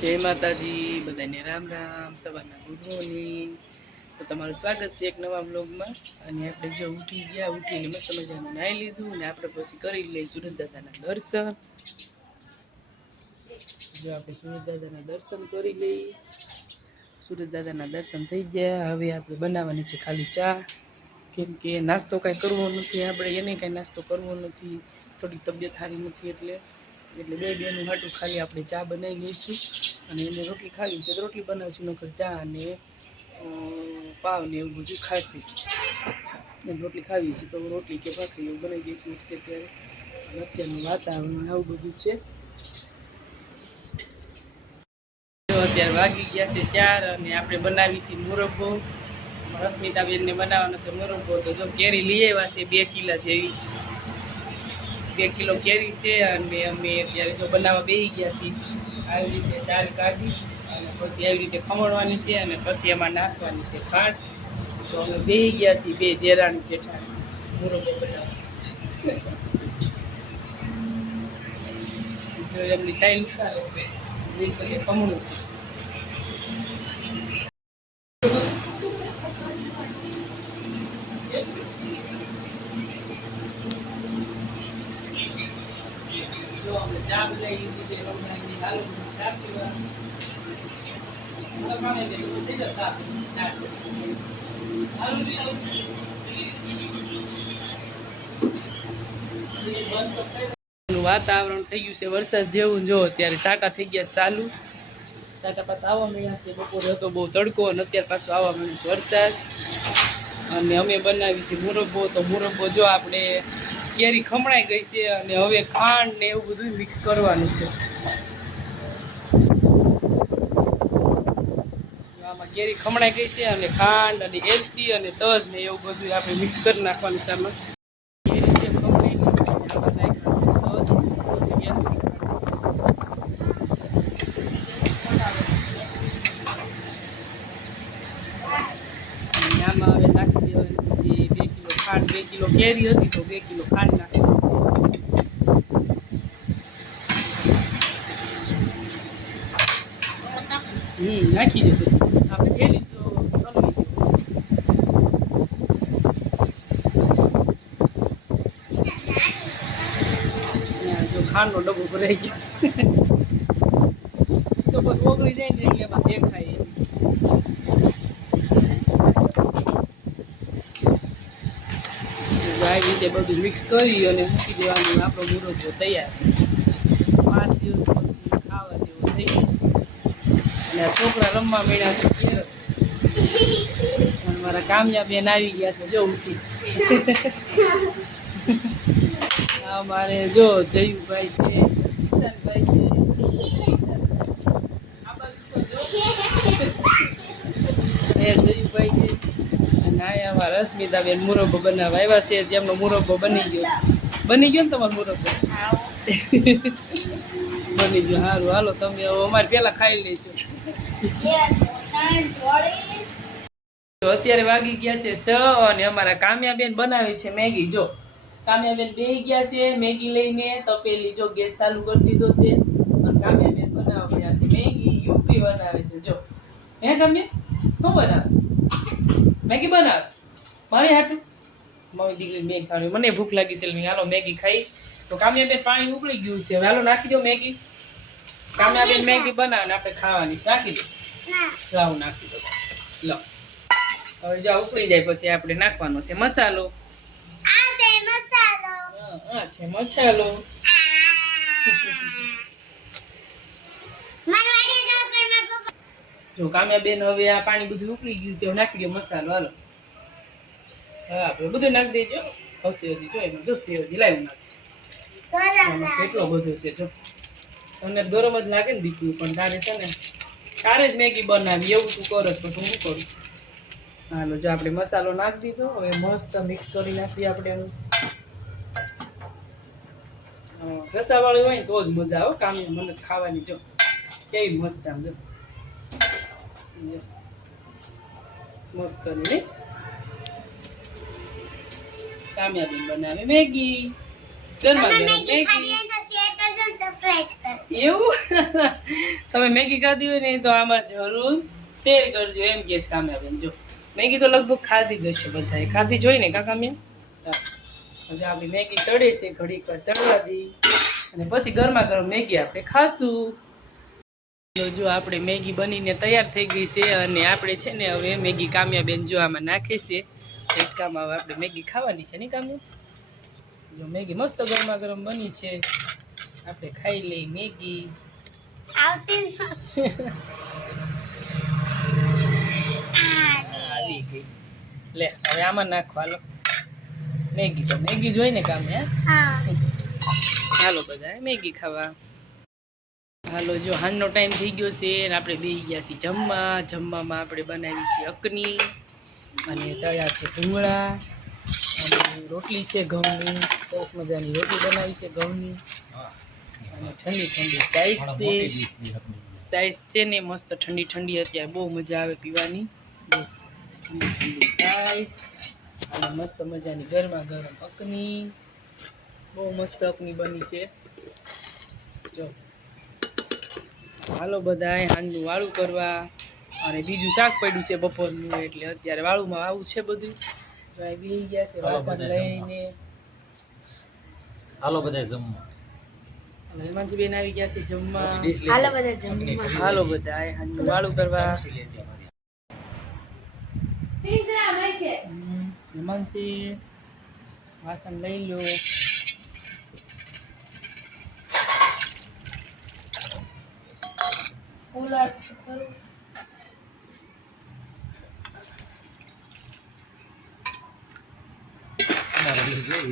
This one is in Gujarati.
જય માતાજી, બધાને રામ રામ, સવારના ગુડ મોર્નિંગ. તો તમારું સ્વાગત છે એક નવા બ્લોગમાં અને આપણે જો ઉઠી ગયા, ઉઠીને મસ્ત મજાનું નાહી લીધું અને આપણે પછી કરી લઈએ સુરત દાદાના દર્શન. જો આપણે સુરત દાદાના દર્શન કરી લઈએ. સુરત દાદાના દર્શન થઈ ગયા. હવે આપણે બનાવવાની છે ખાલી ચા. કેમ કે નાસ્તો કાંઈ કરવો નથી આપણે, એને કાંઈ નાસ્તો કરવો નથી. થોડીક તબિયત સારી નથી એટલે. એટલે બે બેનું હાટું ખાલી આપણે ચા બનાવી લઈશું. અને એને રોટલી ખાવી છે રોટલી બનાવીશું, નકર ચા અને પાવ ને એવું બધું ખાશે. એને રોટલી ખાવી છે તો રોટલી કે ભાખરી એવું બનાવી દઈશું ઉઠશે ત્યારે. અત્યારનું વાતાવરણ આવું બધું છે. અત્યારે વાગી ગયા છે ચાર અને આપણે બનાવી છે મુરબ્બો. રશ્મિતાબેનને બનાવવાનો છે મુરબ્બો. તો જો કેરી લઈ આવ્યા છે બે કિલા જેવી. બે કિલો કેરી છે અને અમે અત્યારે જો બનાવવા બેસી ગયા છીએ. આવી રીતે ચાલ કાઢી અને પછી આવી રીતે ખમણવાની છે અને પછી એમાં નાખવાની છે ખાંડ તો અમે બેસી ગયા છીએ બે દેરાણી જેઠાણી. મુરબ્બો છે. જો એમની સાઈડ એ ખમણું છે જો અમે ચા બનાવી લીધી છે રમવાની હાલો ચા પીવા લખાણે દે થઈ જશે ચા ચા હાલો લઈ આવો નું વાતાવરણ થઈ ગયું છે. વરસાદ જેવું જો અત્યારે સાટા થઈ ગયા ચાલુ. સાટા પાછા આવવા મળ્યા છે. બપોરે હતો બહુ તડકો અને અત્યારે પાછો આવવા મળ્યું છે વરસાદ. અને અમે બનાવી છે મુરબ્બો. તો મુરબ્બો જો આપણે કેરી ખમણાઈ ગઈ છે અને હવે ખાંડ ને એવું બધું મિક્સ કરવાનું છે. કેરી ખમણાઈ ગઈ છે અને ખાંડ અને એલસી અને તજ ને એવું બધું આપણે મિક્સ કરી નાખવાનું આમાં. કેરી છે ખમણાઈ આમાં હવે નાખી દેવાની છે બે કિલો ખાંડ, બે કિલો કેરી હતી તો બે કિલો ખાંડ નાખવાની હમ, નાખી દે બધું આપણે થેલી તો હલવી દે ત્યાં જો ખાંડનો ડબ્બો ભરાઈ ગયો. તો બસ જાય ને એટલે એમાં દેખાય રીતે બધું મિક્સ કરી અને મૂકી દેવાનું આપણો મુરબ્બો તૈયાર. પાંચ દિવસ ખાવા જેવું થઈ ગયું. અને આ છોકરા રમવા મળ્યા છે ઘેર મારા કામયા બેન આવી ગયા છે જો ઉઠી આ મારે જો જયુભાઈ છે, કિશનભાઈ જયુભાઈ છે. અને આ અમારા રશ્મિતાબેન મુરબ્બો બનાવવા આવ્યા છે. જેમનો મુરબ્બો બની ગયો બની ગયો ને તમારો મુરબ્બો? બની ગયો. સારું હાલો, તમે અમારે પહેલાં ખાઈ લઈશું અત્યારે વાગી ગયા છે સ અને અમારા કામ્યાબેન બનાવી છે મેગી. જો. કામ્યાબેન બે ગયા છે, મેગી લઈને, તપેલી જો ગેસ ચાલુ કરી દીધો છે. અને કામ્યાબેન બનાવવા ગયા છે. મેગી યુપી બનાવે છે. જો. હે કામ્યા શું બનાવશ? મેગી બનાવશ? મારી હાટું? મમ્મી દીકરી મેગી ખાવી. મને ભૂખ લાગી છે એટલે હાલો મેગી ખાઈ. તો કામ્યાબેન પાણી ઉકળી ગયું છે. હાલો નાખી દો મેગી. કામ્યાબેન મેગી બનાવીને આપણે ખાવાની છે. નાખી દો. લાવ, નાખી દો. લો. હવે જો ઉકળી જાય પછી આપણે નાખવાનો છે. મસાલો. હા છે મસાલો જો કામ્યાબેન હવે આ પાણી બધું ઉકળી ગયું છે નાખી દો મસાલો, હાલો. હા, આપણે બધું નાખી દેજો. હશે હજી, જો એમાં હજી, લાવી નાખ કેટલો બધો છે, જો. તમને ગરમ જ લાગે ને દીકરું, પણ તારે છે ને, તારે જ મેગી બનાવી, એવું તું કરો તો હું કરું? હાલો, જો આપણે મસાલો નાખી દીધો, હવે મસ્ત મિક્સ કરી નાખીએ આપણે એનું રસાવાળી હોય ને તો જ મજા આવે કામી મને ખાવાની જો. કેવી મસ્ત આમ જો. મસ્ત ને કામયાબી બનાવે મેગી. ગરમા ગરમ મેગી એવું? તમે મેગી ખાધી હોય ને તો આમાં જરૂર શેર કરજો એમ કેસ કામ્યાબેન જો. મેગી તો લગભગ ખાધી જ હશે બધાએ. ખાધી જોઈ ને કાકા મેં હવે આપણી મેગી ચડે છે ઘડીક વાર ચડવા દી અને પછી ગરમા ગરમ મેગી આપણે ખાશું. જો આપણે મેગી બનીને તૈયાર થઈ ગઈ છે અને આપણે છે ને હવે મેગી કામ્યાબેન જો આમાં નાખે છે. એકટામાં હવે આપણે મેગી ખાવાની છે ને કામ્યા જો મેગી મસ્ત ગરમા ગરમ બની છે. આપણે ખાઈ લઈ મેગી. આવી ગઈ. લે હવે આમાં નાખવા મેગી તો મેગી જોઈ ને કામે હે? હા. હાલો બધા મેગી ખાવા. હાલો જો હાંજનો ટાઈમ થઈ ગયો છે અને આપણે બે ગયા છીએ જમવા. જમવામાં આપણે બનાવી છે અકની અને તળ્યા છે ભૂંગળા અને રોટલી છે ઘઉંની. સરસ મજાની રોટલી બનાવી છે ઘઉંની. અને ઠંડી ઠંડી સાઈઝ છે. સાઈઝ છે ને મસ્ત ઠંડી ઠંડી અત્યારે બહુ મજા આવે પીવાની. ઠંડી સાઈઝ અને મસ્ત મજાની ગરમા ગરમ અકની. બહુ મસ્ત અકની બની છે. જો. હાલો બધા હાંડનું વાળું કરવા. અને બીજું શાક પડ્યું છે બપોરનું એટલે અત્યારે વાળુમાં આવું છે બધું. બેસી ગયા છે હાલો વાસણ બધા લઈને. હાલો બધા જમવા. હેમાંજીબેન આવી ગયા છે જમવા. હાલો બધા જમવા. હાલો બધા હાંજનું વાળું કરવા. ચમચી છે વાસણ લઈ લો ઉલટ